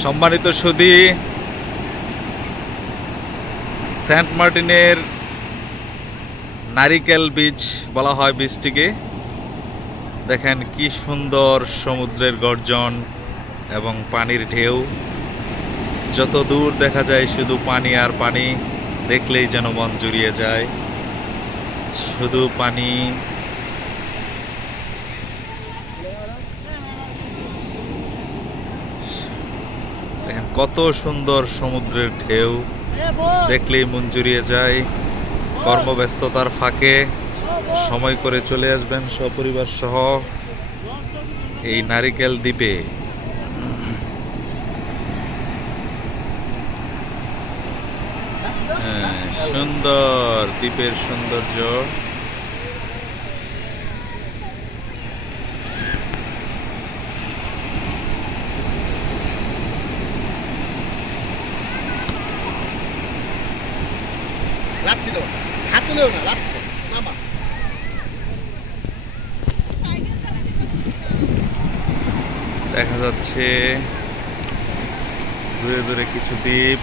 সম্মানিত সুদী সেন্ট মার্টিনের নারিকেল বীজ বলা হয় বীজটিকে। দেখেন কি সুন্দর সমুদ্রের গর্জন এবং পানির ঢেউ। যত দূর দেখা যায় শুধু পানি আর পানি, দেখলেই যেন মন জুড়িয়ে যায়। শুধু পানি দেখেন কত সুন্দর সমুদ্রের ঢেউ। দেখলেই মন জুড়িয়ে যায়। কর্মব্যস্ততার ফাঁকে সময় করে চলে আসবেন সপরিবার সহ এই নারিকেল দ্বীপে। হ্যাঁ, সুন্দর দ্বীপের সৌন্দর্য। রাত্রি দাও হাত তুলেও না নামা। দেখা যাচ্ছে দূরে দূরে কিছু দ্বীপ।